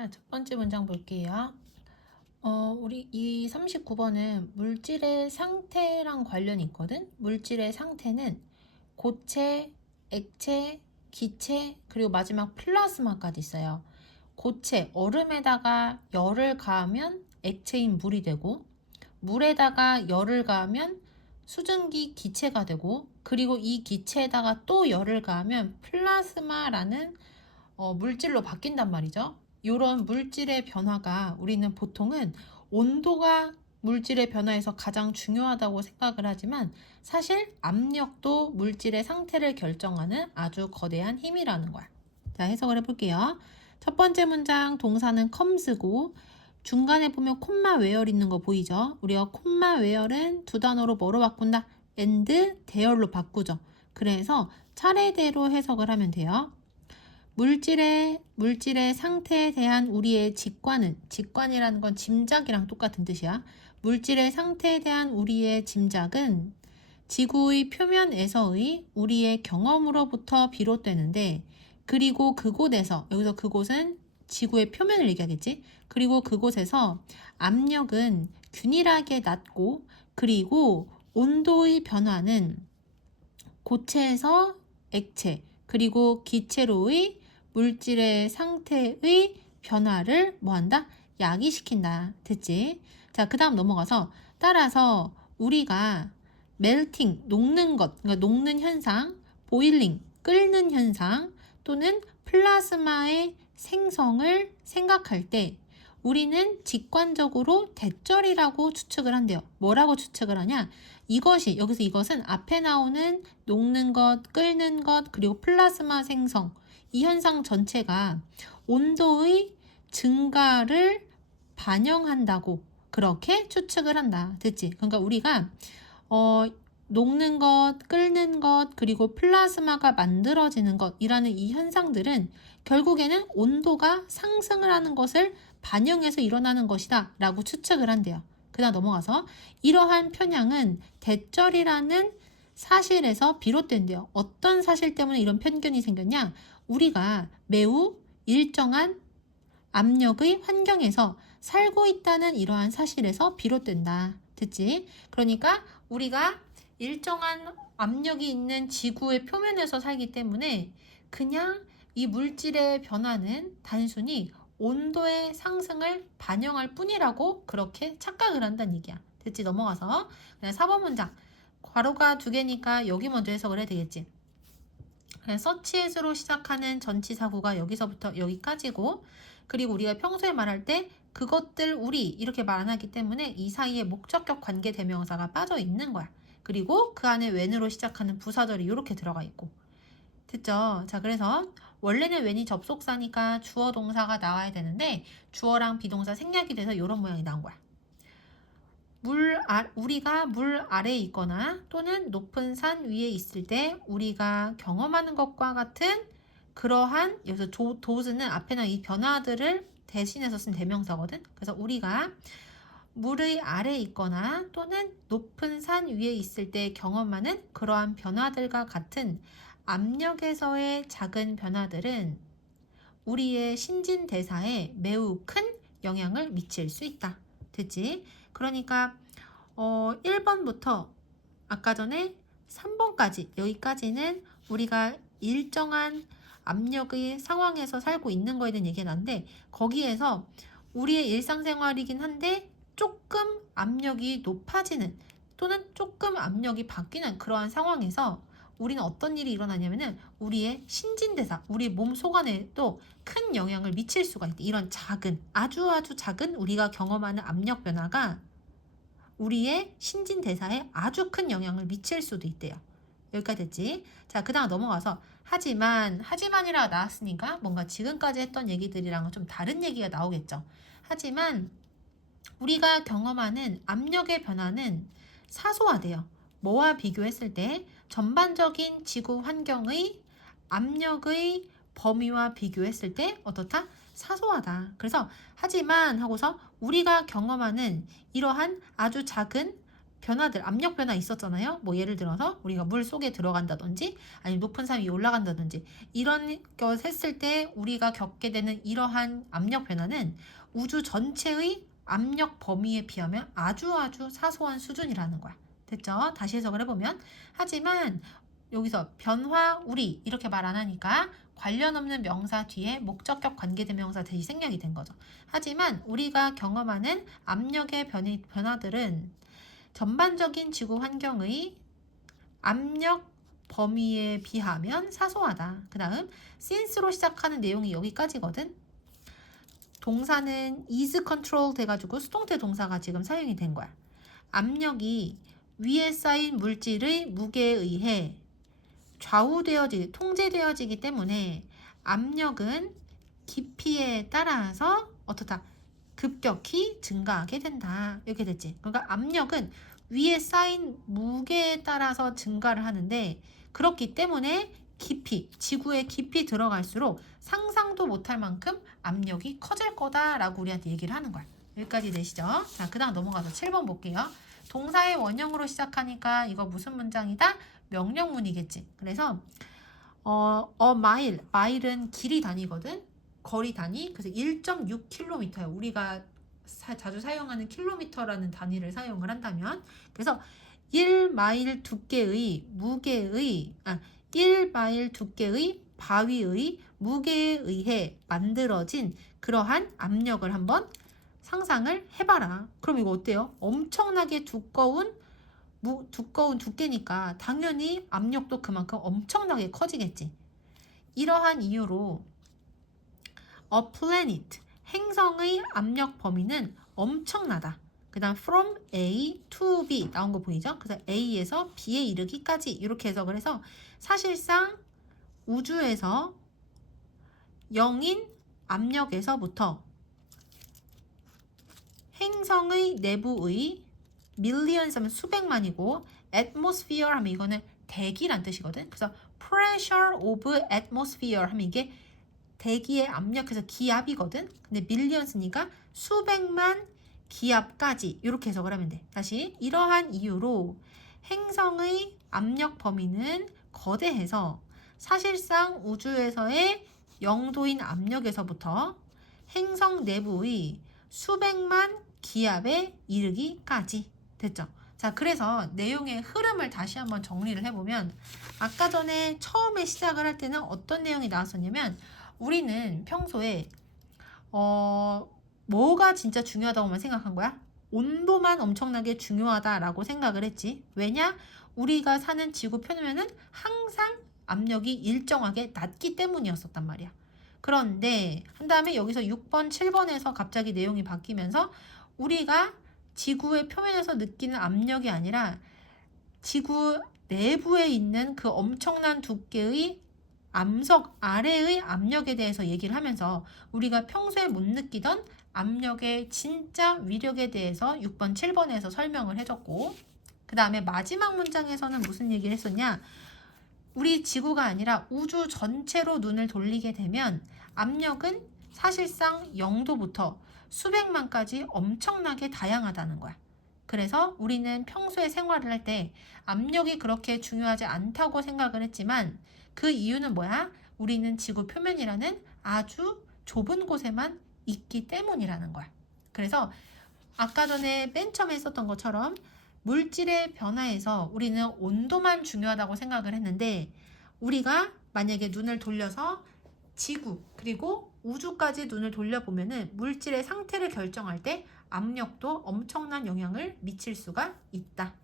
자, 첫 번째 문장 볼게요. 우리 이 39번은 물질의 상태랑 관련이 있거든. 물질의 상태는 고체, 액체, 기체, 그리고 마지막 플라즈마까지 있어요. 고체, 얼음에다가 열을 가하면 액체인 물이 되고, 물에다가 열을 가하면 수증기 기체가 되고, 그리고 이 기체에다가 또 열을 가하면 플라즈마라는 물질로 바뀐단 말이죠. 이런 물질의 변화가 우리는 보통은 온도가 물질의 변화에서 가장 중요하다고 생각을 하지만 사실 압력도 물질의 상태를 결정하는 아주 거대한 힘이라는 거야. 자, 해석을 해볼게요. 첫 번째 문장 동사는 comes고 중간에 보면 콤마 웨어 있는 거 보이죠? 우리가 콤마 웨어는 두 단어로 뭐로 바꾼다? and, there로 바꾸죠. 그래서 차례대로 해석을 하면 돼요. 물질의 상태에 대한 우리의 직관이라는 건 짐작이랑 똑같은 뜻이야. 물질의 상태에 대한 우리의 짐작은 지구의 표면에서의 우리의 경험으로부터 비롯되는데, 그리고 그곳에서, 여기서 그곳은 지구의 표면을 얘기하겠지? 그리고 그곳에서 압력은 균일하게 낮고, 그리고 온도의 변화는 고체에서 액체, 그리고 기체로의 물질의 상태의 변화를 뭐한다? 야기시킨다. 됐지? 자, 그 다음 넘어가서 따라서 우리가 멜팅, 녹는 것, 그러니까 녹는 현상, 보일링, 끓는 현상 또는 플라즈마의 생성을 생각할 때 우리는 직관적으로 대절이라고 추측을 한대요. 뭐라고 추측을 하냐? 여기서 이것은 앞에 나오는 녹는 것, 끓는 것, 그리고 플라즈마 생성, 이 현상 전체가 온도의 증가를 반영한다고 그렇게 추측을 한다. 됐지? 그러니까 우리가 녹는 것, 끓는 것, 그리고 플라즈마가 만들어지는 것이라는 이 현상들은 결국에는 온도가 상승을 하는 것을 반영해서 일어나는 것이다 라고 추측을 한대요. 그 다음 넘어가서 이러한 편향은 대절이라는 사실에서 비롯된대요. 어떤 사실 때문에 이런 편견이 생겼냐? 우리가 매우 일정한 압력의 환경에서 살고 있다는 이러한 사실에서 비롯된다. 됐지? 그러니까 우리가 일정한 압력이 있는 지구의 표면에서 살기 때문에 그냥 이 물질의 변화는 단순히 온도의 상승을 반영할 뿐이라고 그렇게 착각을 한다는 얘기야. 됐지? 넘어가서 그냥 4번 문장. 괄호가 두 개니까 여기 먼저 해석을 해야 되겠지. 서치에서로 시작하는 전치사구가 여기서부터 여기까지고, 그리고 우리가 평소에 말할 때 그것들 우리 이렇게 말 안 하기 때문에 이 사이에 목적격 관계 대명사가 빠져 있는 거야. 그리고 그 안에 when으로 시작하는 부사절이 이렇게 들어가 있고. 됐죠? 자, 그래서 원래는 when이 접속사니까 주어 동사가 나와야 되는데 주어랑 비동사 생략이 돼서 이런 모양이 나온 거야. 우리가 물 아래에 있거나 또는 높은 산 위에 있을 때 우리가 경험하는 것과 같은 그러한, 여기서 도즈는 앞에는 이 변화들을 대신해서 쓴 대명사거든. 그래서 우리가 물의 아래에 있거나 또는 높은 산 위에 있을 때 경험하는 그러한 변화들과 같은 압력에서의 작은 변화들은 우리의 신진대사에 매우 큰 영향을 미칠 수 있다. 됐지? 그러니까 1번부터 아까 전에 3번까지 여기까지는 우리가 일정한 압력의 상황에서 살고 있는 거에 대한 얘기가 나는데 거기에서 우리의 일상생활이긴 한데 조금 압력이 높아지는 또는 조금 압력이 바뀌는 그러한 상황에서 우리는 어떤 일이 일어나냐면은 우리의 신진대사, 우리 몸 속안에도 큰 영향을 미칠 수가 있대. 이런 작은, 아주 작은 우리가 경험하는 압력 변화가 우리의 신진대사에 아주 큰 영향을 미칠 수도 있대요. 여기까지 됐지? 자, 그 다음 넘어가서 하지만이라 나왔으니까 뭔가 지금까지 했던 얘기들이랑은 좀 다른 얘기가 나오겠죠. 하지만 우리가 경험하는 압력의 변화는 사소하대요. 뭐와 비교했을 때 전반적인 지구 환경의 압력의 범위와 비교했을 때 어떻다? 사소하다. 그래서 하지만 하고서 우리가 경험하는 이러한 아주 작은 변화들, 압력 변화 있었잖아요. 뭐 예를 들어서 우리가 물 속에 들어간다든지 아니면 높은 산 위에 올라간다든지 이런 것 했을 때 우리가 겪게 되는 이러한 압력 변화는 우주 전체의 압력 범위에 비하면 아주 사소한 수준이라는 거야. 됐죠? 다시 해석을 해보면 하지만 여기서 변화, 우리 이렇게 말 안 하니까 관련 없는 명사 뒤에 목적격 관계대명사 대시 생략이 된 거죠. 하지만 우리가 경험하는 압력의 변화들은 전반적인 지구 환경의 압력 범위에 비하면 사소하다. 그 다음 since로 시작하는 내용이 여기까지거든. 동사는 is control 돼가지고 수동태 동사가 지금 사용이 된 거야. 압력이 위에 쌓인 물질의 무게에 의해 통제되어지기 때문에 압력은 깊이에 따라서 어떻다? 급격히 증가하게 된다. 이렇게 됐지. 그러니까 압력은 위에 쌓인 무게에 따라서 증가를 하는데 그렇기 때문에 지구에 깊이 들어갈수록 상상도 못할 만큼 압력이 커질 거다라고 우리한테 얘기를 하는 거야. 여기까지 되시죠? 자, 그 다음 넘어가서 7번 볼게요. 동사의 원형으로 시작하니까 이거 무슨 문장이다? 명령문이겠지. 그래서 마일은 길이 단위거든. 거리 단위. 그래서 1.6km야. 우리가 자주 사용하는 킬로미터라는 단위를 사용을 한다면 그래서 1마일 두께의 1마일 두께의 바위의 무게에 의해 만들어진 그러한 압력을 한번 상상을 해봐라. 그럼 이거 어때요? 엄청나게 두꺼운 두께니까 당연히 압력도 그만큼 엄청나게 커지겠지. 이러한 이유로 a planet, 행성의 압력 범위는 엄청나다. 그 다음 from A to B 나온 거 보이죠? 그래서 A에서 B에 이르기까지 이렇게 해석을 해서 사실상 우주에서 0인 압력에서부터 행성의 내부의 millions 하면 수백만이고 atmosphere 하면 이거는 대기란 뜻이거든. 그래서 pressure of atmosphere 하면 이게 대기의 압력에서 기압이거든. 근데 millions니까 수백만 기압까지 이렇게 해석을 하면 돼. 다시 이러한 이유로 행성의 압력 범위는 거대해서 사실상 우주에서의 0도인 압력에서부터 행성 내부의 수백만 기압에 이르기까지 됐죠. 자, 그래서 내용의 흐름을 다시 한번 정리를 해보면 아까 전에 처음에 시작을 할 때는 어떤 내용이 나왔었냐면 우리는 평소에 뭐가 진짜 중요하다고만 생각한 거야? 온도만 엄청나게 중요하다라고 생각을 했지. 왜냐? 우리가 사는 지구 표면은 항상 압력이 일정하게 낮기 때문이었었단 말이야. 그런데 한 다음에 여기서 6번, 7번에서 갑자기 내용이 바뀌면서 우리가 지구의 표면에서 느끼는 압력이 아니라 지구 내부에 있는 그 엄청난 두께의 암석 아래의 압력에 대해서 얘기를 하면서 우리가 평소에 못 느끼던 압력의 진짜 위력에 대해서 6번, 7번에서 설명을 해줬고 그 다음에 마지막 문장에서는 무슨 얘기를 했었냐? 우리 지구가 아니라 우주 전체로 눈을 돌리게 되면 압력은 사실상 0도부터 수백만까지 엄청나게 다양하다는 거야. 그래서 우리는 평소에 생활을 할 때 압력이 그렇게 중요하지 않다고 생각을 했지만 그 이유는 뭐야? 우리는 지구 표면이라는 아주 좁은 곳에만 있기 때문이라는 거야. 그래서 아까 전에 맨 처음에 했었던 것처럼 물질의 변화에서 우리는 온도만 중요하다고 생각을 했는데 우리가 만약에 눈을 돌려서 지구 그리고 우주까지 눈을 돌려보면은 물질의 상태를 결정할 때 압력도 엄청난 영향을 미칠 수가 있다.